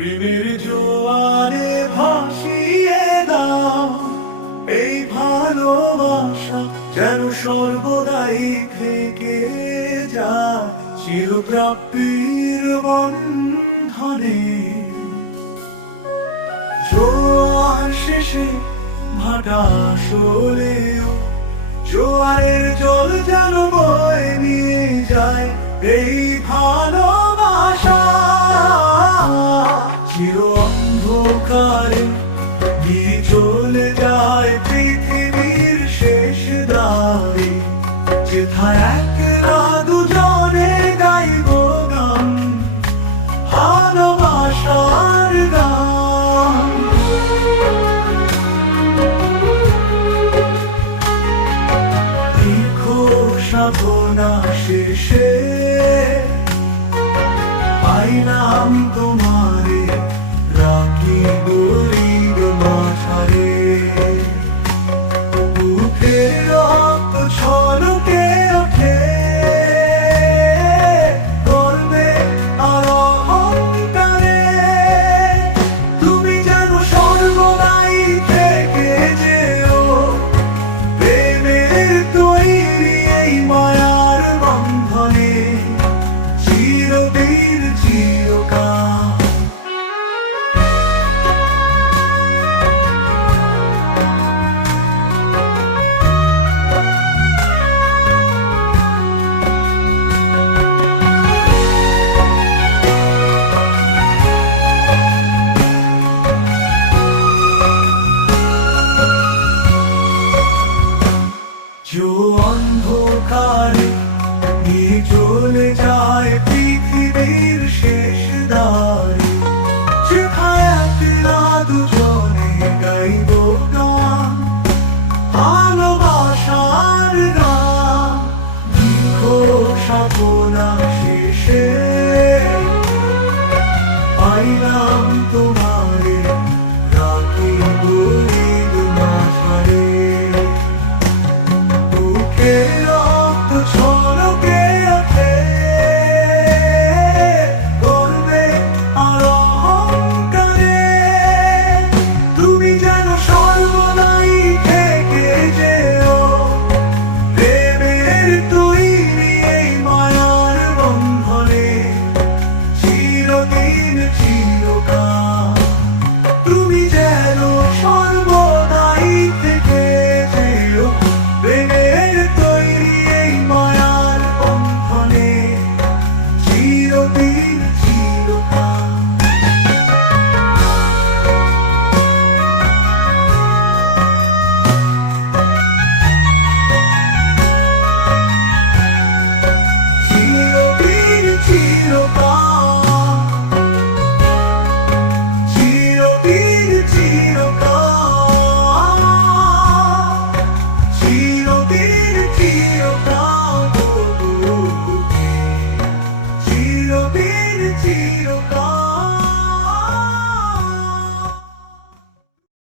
প্রেমের জোয়ারে ভাসিয়ে দাও এই ভালোবাসা, যেন সর্বদাই থেকে যায় চিরপ্রাপ্তির বন্ধনে। জোয়ার শেষে ভাটা আসলেও জোয়ারের জল যেন বয়ে নিয়ে যায় এই ভালোবাসা। চির অন্ধকারে গিয়ে চলে যায় পৃথিবীর শেষ দ্বারে, যেথায় একলা দুজনে গাইব গান, ভালোবাসার গান। দীর্ঘ সাধনা শেষে পাইলাম তোমার